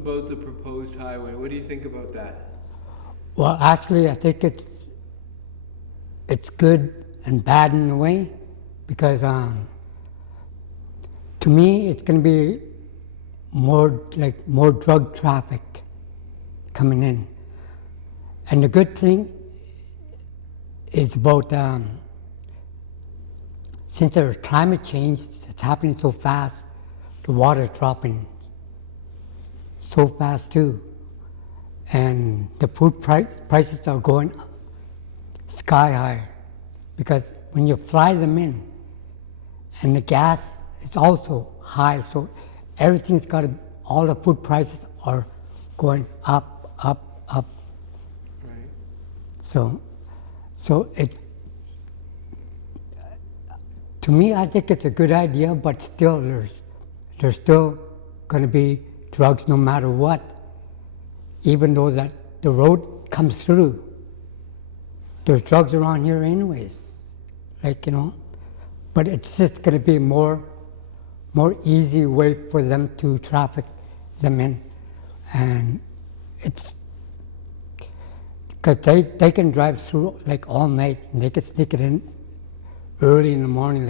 about the proposed highway? What do you think about that? Well, actually, I think it's good and bad in a way, because to me, it's going to be more drug traffic coming in. And the good thing is about since there's climate change, it's happening so fast, the water's dropping so fast too. And the food prices are going sky high, because when you fly them in, and the gas is also high, so everything's got to, all the food prices are going up. Right. So it, to me, I think it's a good idea, but still there's still going to be drugs no matter what, even though that the road comes through. There's drugs around here anyways, but it's just going to be more easy way for them to traffic them in. And it's because they can drive through like all night, and they can sneak it in early in the morning,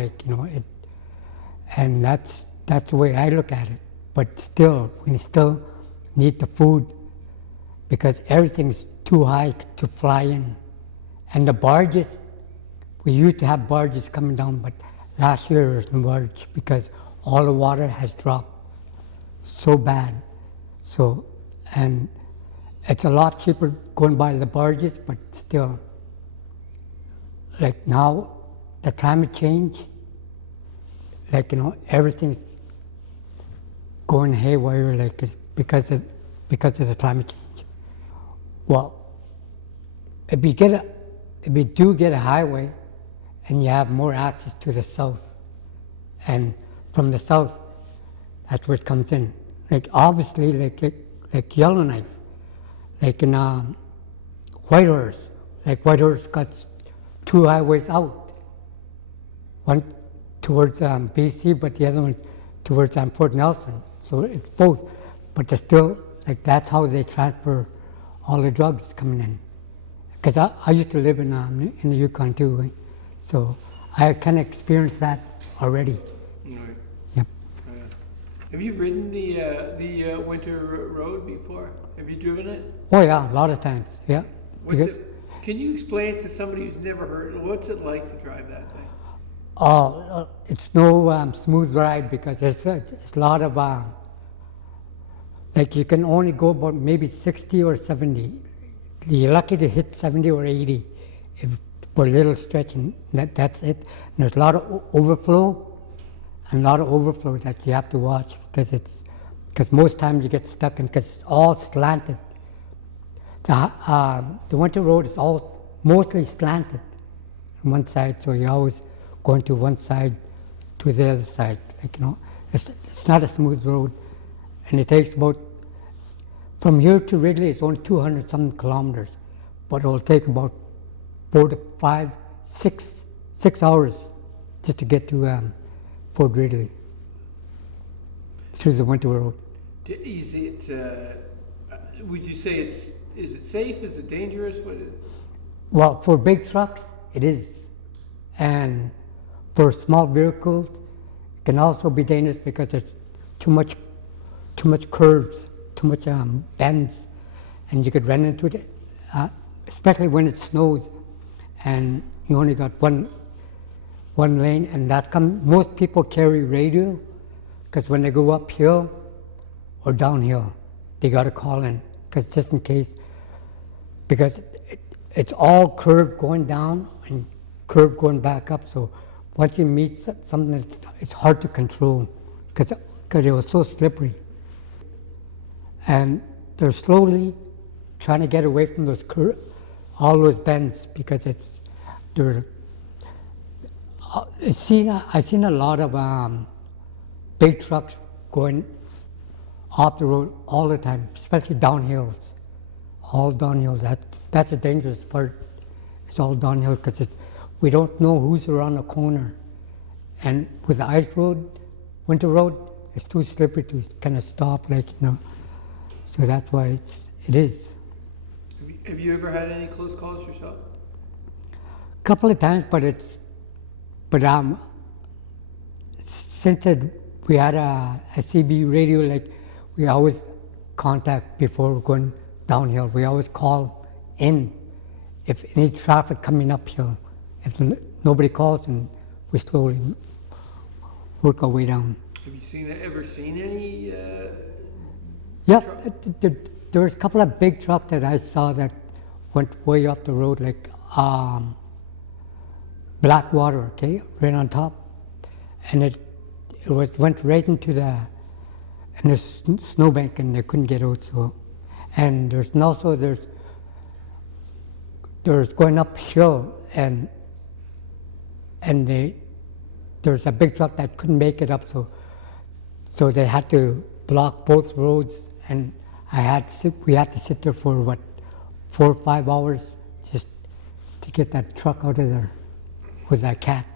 and that's the way I look at it. But still, we still need the food, because everything's too high to fly in. And the barges, we used to have barges coming down, but last year there was no barge because all the water has dropped so bad. So, and it's a lot cheaper going by the barges, but still, like now, the climate change, everything's going haywire, because of the climate change. Well, if you do get a highway, and you have more access to the south, and from the south, that's where it comes in. Obviously, like Yellowknife, in Whitehorse, Whitehorse got two highways out. One towards BC, but the other one towards Port Nelson. So it's both, but they're still, that's how they transfer all the drugs coming in. Because I used to live in the Yukon too, right? So I kind of experienced that already. Right. Yep. Have you ridden the winter road before? Have you driven it? Oh yeah, a lot of times, yeah. Can you explain to somebody who's never heard, what's it like to drive that thing? It's no smooth ride, because it's a lot of, you can only go about maybe 60 or 70. You're lucky to hit 70 or 80 for a little stretch, and that's it. And there's a lot of overflow, and a lot of overflow that you have to watch, because most times you get stuck in, because it's all slanted. The winter road is all mostly slanted on one side, so you're always going to one side to the other side. It's not a smooth road, and it takes about, from here to Ridley, it's only 200-something kilometers, but it will take about 4 to 5, 6 hours just to get to Fort Ridley through the winter road. Is it? Would you say is it safe? Is it dangerous? What is? Well, for big trucks, it is, and for small vehicles, it can also be dangerous because there's too much curves, too much bends, and you could run into it, especially when it snows, and you only got one lane, and most people carry radio, because when they go uphill or downhill, they got to call in, because just in case, because it's all curved going down and curved going back up, so once you meet something, it's hard to control, because it was so slippery. And they're slowly trying to get away from those all those bends, because I've seen a lot of big trucks going off the road all the time, especially downhills. All downhills. That's the dangerous part. It's all downhill, because we don't know who's around the corner. And with the ice road, winter road, it's too slippery to kind of stop, So that's why it is. Have you ever had any close calls yourself? Couple of times, but since we had a CB radio, like we always contact before going downhill. We always call in if any traffic coming uphill. If nobody calls, and we slowly work our way down. Have you ever seen any? Yeah, there was a couple of big trucks that I saw that went way off the road, like black water, okay, right on top, and it went right into the snowbank, and they couldn't get out. So, and there's going uphill, and there's a big truck that couldn't make it up, so they had to block both roads, and we had to sit there for 4 or 5 hours just to get that truck out of there with that cat.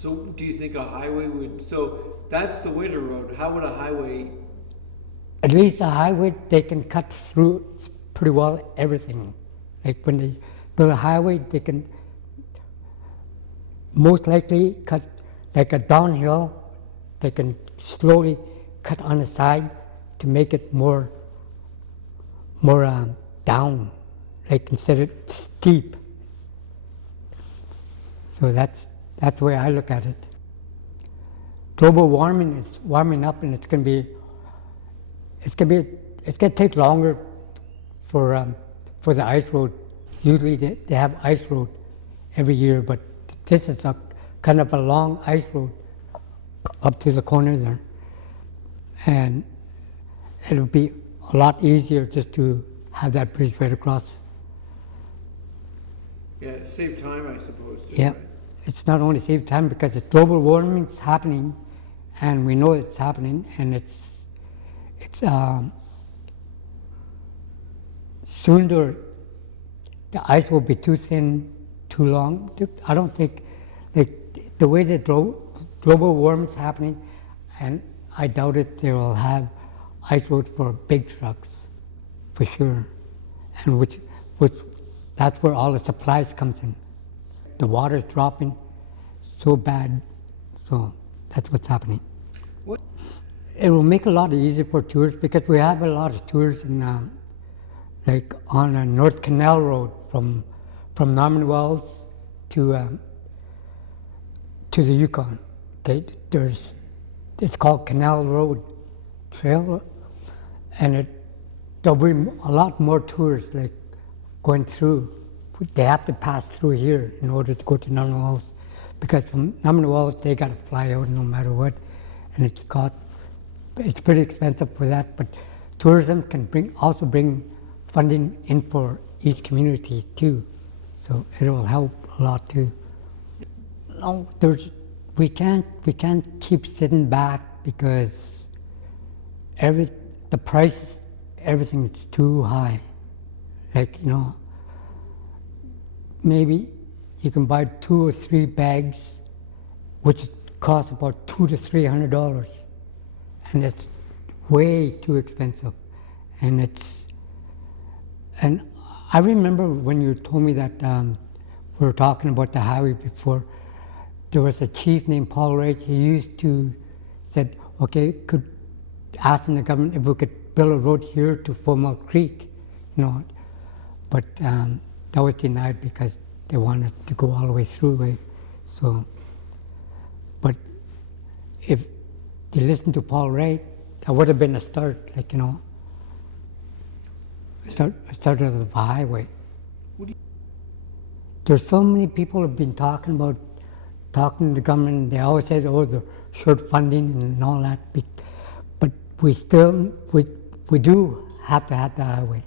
So do you think a highway would, so that's the winter road, how would a highway? At least a highway, they can cut through pretty well everything. Like when they build a highway, they can most likely cut, like a downhill, they can slowly cut on the side to make it more down, like instead of steep. So that's the way I look at it. Global warming is warming up, and it's gonna take longer for the ice road. Usually they have ice road every year, but this is a kind of a long ice road up to the corner there, and it'll be a lot easier just to have that bridge right across. Yeah, save time, I suppose. Yeah, right? it's not only save time because it's global warming is happening, and we know it's happening, and it's soon the ice will be too thin, too long. I don't think, like the way that global warming is happening, and I doubt it, they will have ice roads for big trucks, for sure, and which that's where all the supplies comes in. The water's dropping so bad, so that's what's happening. What? It will make it a lot easier for tourists because we have a lot of tourists in, like on a North Canal Road from Norman Wells to the Yukon. Okay, it's called Canal Road Trail, and there'll be a lot more tourists like going through. They have to pass through here in order to go to Norman Wells, because from Norman Wells they got to fly out no matter what, and it's pretty expensive for that. But tourism can also bring funding in for each community too, so it will help a lot too. No, we can't keep sitting back because the prices, everything is too high. Like, maybe you can buy 2 or 3 bags, which cost about $200 to $300, and it's way too expensive. And I remember when you told me that we were talking about the highway before. There was a chief named Paul Wright. He used to said, okay, asking the government if we could build a road here to 4 Mile Creek, but that was denied because they wanted to go all the way through, right? So, but if you listen to Paul Wright, that would have been a start, start of the highway. There's so many people have been talking to the government. They always say, oh, the short funding and all that, but we do have to have the highway.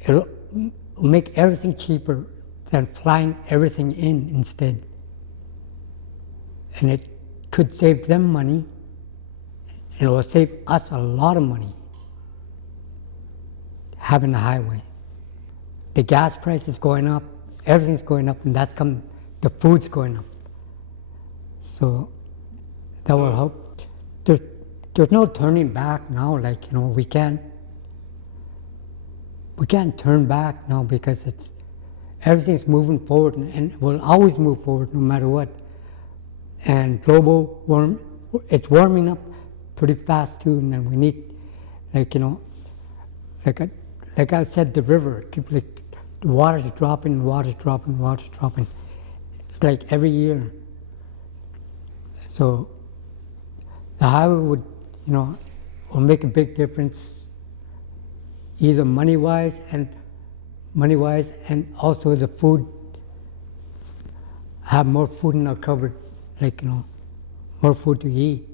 It'll make everything cheaper than flying everything in instead. And it could save them money, and it will save us a lot of money having a highway. The gas price is going up, everything's going up, and the food's going up. So that will help. there's no turning back now. Like, you know, we can't turn back now because everything's moving forward and will always move forward no matter what. And global warm, it's warming up pretty fast too, and then we need, like, you know, like I said, the river, keep like the water's dropping, water's dropping, water's dropping. It's like every year. So the highway would, you know, will make a big difference, either money-wise and also the food, have more food in our cupboard, like, you know, more food to eat.